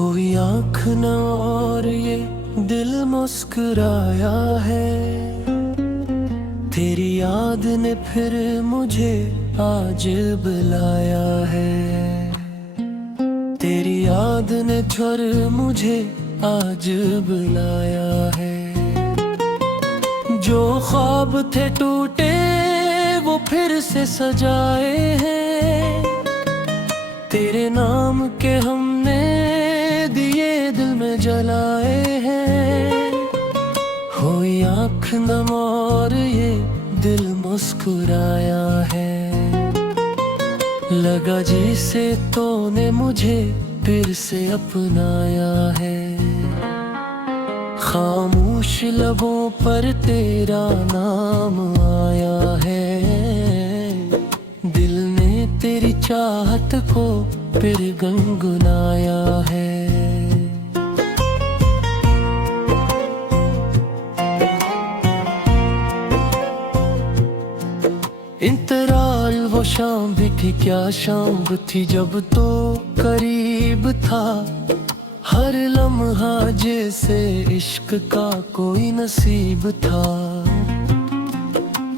हुई आँख न और ये दिल मुस्कुराया है। तेरी याद ने फिर मुझे आज बुलाया है। तेरी याद ने फिर मुझे आज बुलाया है। जो ख्वाब थे टूटे वो फिर से सजाए हैं। तेरे नाम के हमने दिए दिल में जलाए हैं। हुई आँख नम और ये दिल मुस्कुराया है। लगा जैसे तूने मुझे फिर से अपनाया है। खामोश लबों पर तेरा नाम आया है। दिल ने तेरी चाहत को फिर गुनगुनाया है। इंतराल वो शाम भी थी, क्या शाम थी जब तो करीब था। हर लम्हा जैसे इश्क का कोई नसीब था।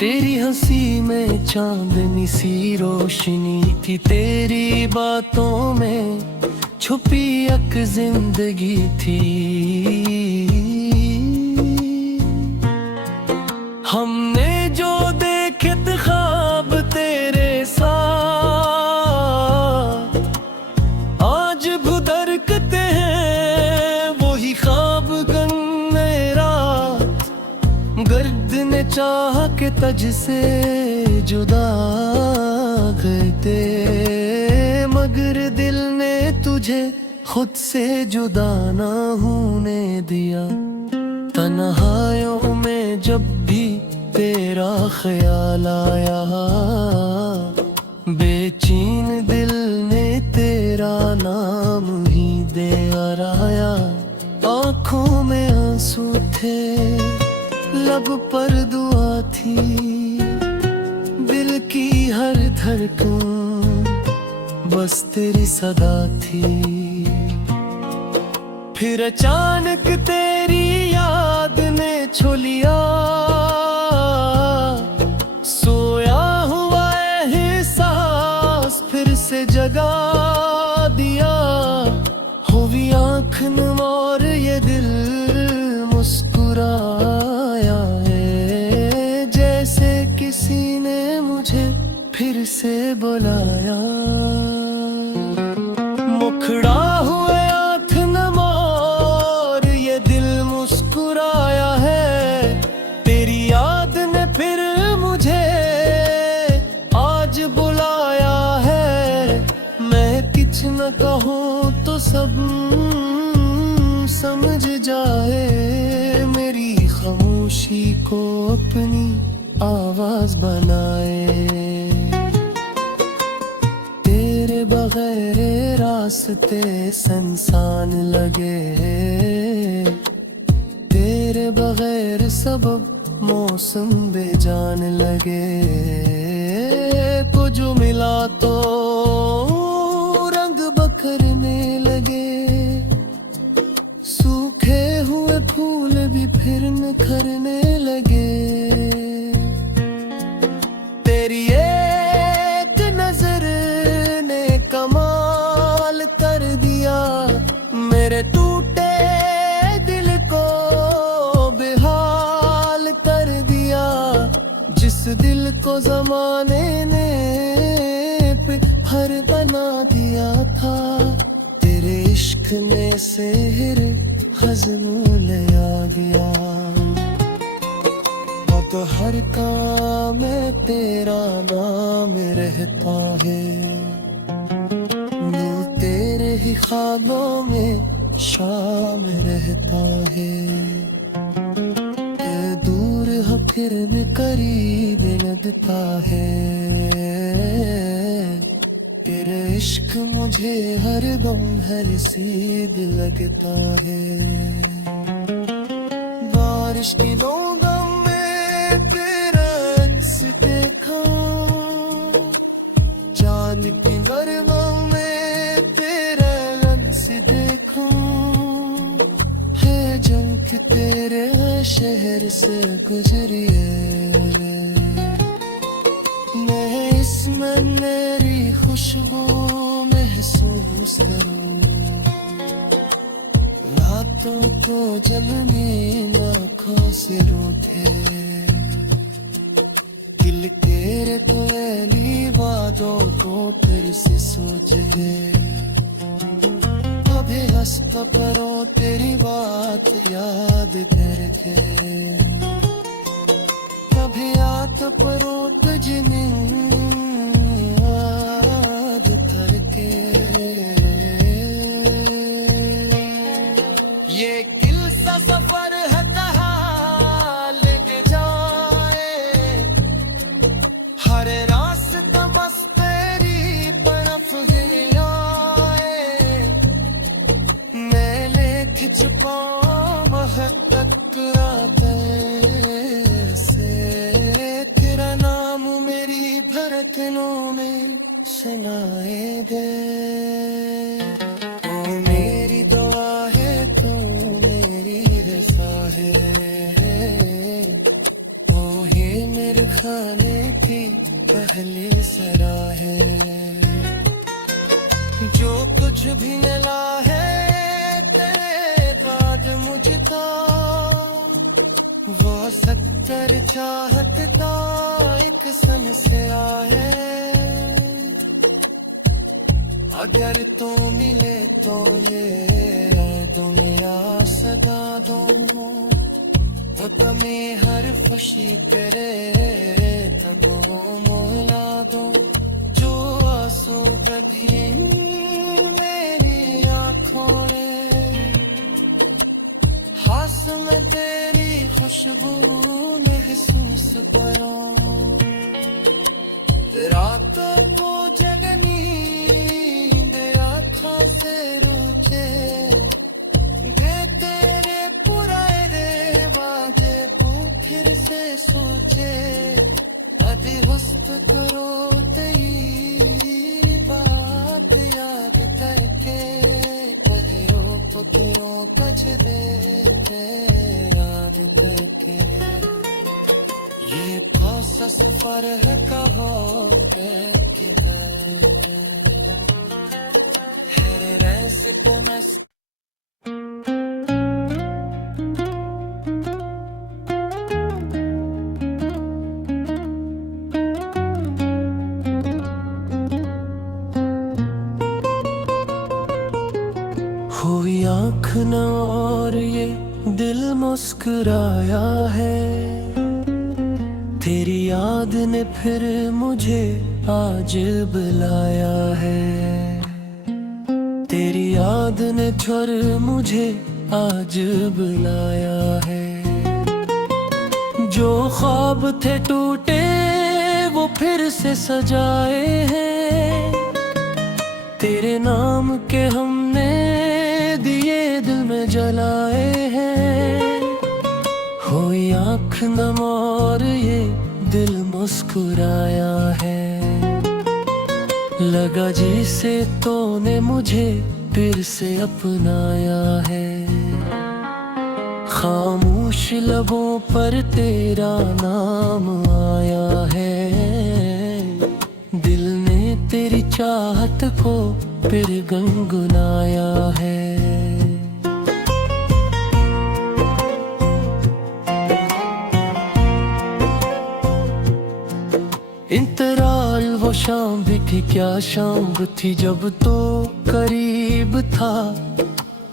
तेरी हंसी में चांदनी सी रोशनी थी। तेरी बातों में छुपी एक जिंदगी थी। हमने जो देखे थे ख्वाब तेरे साथ, आज भुदरकते हैं वही ख्वाब गन्ने रात। गर्द ने चाह के तज से जुदा करते, मगर दिल ने तुझे खुद से जुदा ना होने दिया। तन्हाइयों में जब भी तेरा ख्याल आया, बेचैन दिल ने तेरा नाम ही दे आया। आँखों में आंसू थे, लब पर दुआ थी। दिल की हर धड़कन बस तेरी सदा थी। फिर अचानक तेरी याद ने छू लिया। सोया हुआ एहसास फिर से जगा दिया। हुई आँख नम और ये दिल मुस्कुराया है। जैसे किसी ने मुझे फिर से बुलाया। मुखड़ा हुए आँख नम और ये दिल मुस्कुराया है। तेरी याद ने फिर मुझे आज बुलाया है। मैं कुछ न कहूँ तो सब समझ जाए। मेरी खामोशी को अपनी आवाज बनाए। तेरे बगैर रास्ते सुनसान लगे। तेरे बगैर सबब मौसम बेजान लगे। कुछ मिला तो रंग बखरने लगे। सूखे हुए फूल भी फिर निखरने लगे। तेरी एक नजर ने कमाल कर दिया। मेरे टूटे दिल को बेहाल कर दिया। जिस दिल को जमाने ने हर बना दिया था। तेरे इश्क ने सेहर हज़म ले आ गया। अब हर काम में तेरा नाम रहता है। दिल तेरे ही ख्वाबों में शाम रहता है। दूर हो फिर भी करीब लगता है। तेरे इश्क मुझे हर दम हर सीध लगता है। बारिश की दम में तेरा अक्स देखा। चांद की गर्मा में तेरा लम्स देखा। कि तेरे शहर से गुजरिए मैं, इसमें मेरी खुशबू महसूस करूं, रातों को जलनी आँखों से रूठे, दिल तेरे पहली बातों को फिर से सोचे, अभी हंसता परो तेरी बात याद करके, कभी आता परो तुझे याद करके। ये दिल सा सफर है कहाँ लेके जाए, हर रास्ता बस तेरी तरफ ही आए, मैं लेख चुका महक रातें से, तेरा नाम मेरी धड़कनों में सुनाए दे, ओ मेरी दुआ है तू मेरी रज़ा है, ओ ही मेरे खाने की पहली सरा है, जो कुछ भी मिला है तेरे बाद मुझको, वो 70 चाहत का एक सन से आए, अगर तू मिले तो ये दुनिया सदा दो, तो तुम्हें हर खुशी करे तको मोला दो, जो आंसू कभी मेरी आँखों ने, हाथ में तेरी खुशबू महसूस करो, रातों को जगनी आँखों से रूठे, दे तेरे पुराने वादे को फिर से सोचे, अभी हुस्न करो तेरी बात याद करके, पकड़ो कच दे याद करके, ये खासा सफर है कहो हुई आँख न और ये दिल मुस्कुराया है, तेरी याद ने फिर मुझे आज बुलाया है, तेरी याद ने फिर मुझे आज बुलाया है, जो ख्वाब थे टूटे वो फिर से सजाए हैं, तेरे नाम के हमने दिए दिल में जलाए हैं, हुई आँख नम और ये दिल मुस्कुराया है, लगा जैसे तूने मुझे फिर से अपनाया है, खामोश लबों पर तेरा नाम आया है, दिल ने तेरी चाहत को फिर गुनगुनाया है। इंतराल वो शाम भी थी क्या शाम थी जब तो करीब था,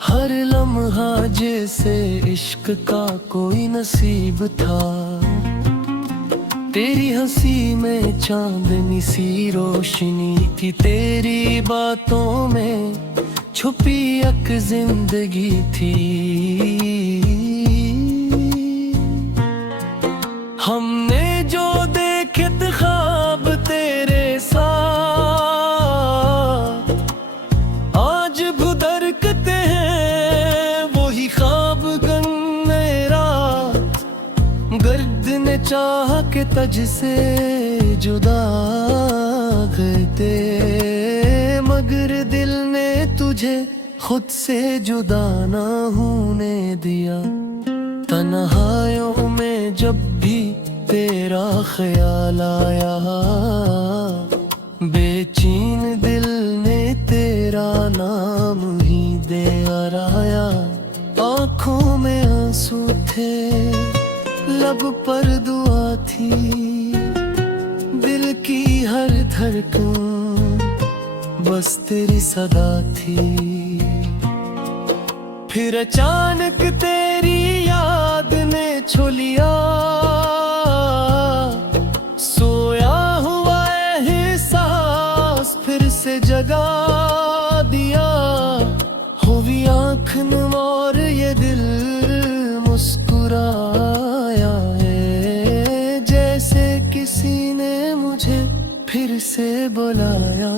हर लम्हा जैसे इश्क का कोई नसीब था, तेरी हंसी में चांदनी सी रोशनी थी, तेरी बातों में छुपी एक जिंदगी थी, हमने जो देखे थे ख्वाब तेरे साथ आज भुदरकते हैं, वही ख्वाब गन्ने रात, गर्द ने चाह के तज से जुदा करते, मगर दिल ने तुझे खुद से जुदा ना होने दिया। तन्हाइयों में जब भी तेरा ख्याल आया, बेचैन दिल ने तेरा नाम ही दे आराया। आँखों में आंसू थे, लब पर दुआ थी, दिल की हर धड़कन बस तेरी सदा थी। फिर अचानक तेरी याद ने छो लिया, सोया हुआ एहसास फिर से जगा दिया। हुई आँख नम और ये दिल मुस्कुराया है, जैसे किसी ने मुझे फिर से बुलाया।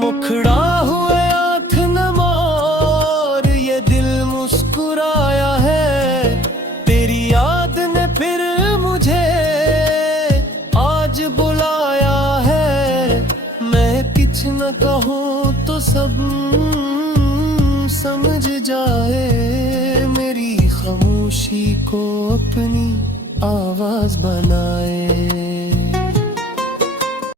मुखड़ा हुए आँख नम और ये दिल मुस्कुराया है, तेरी याद ने फिर मुझे आज बुलाया है। मैं कुछ न कहूँ तो सब समझ जाए, मेरी खामोशी को अपनी आवाज बना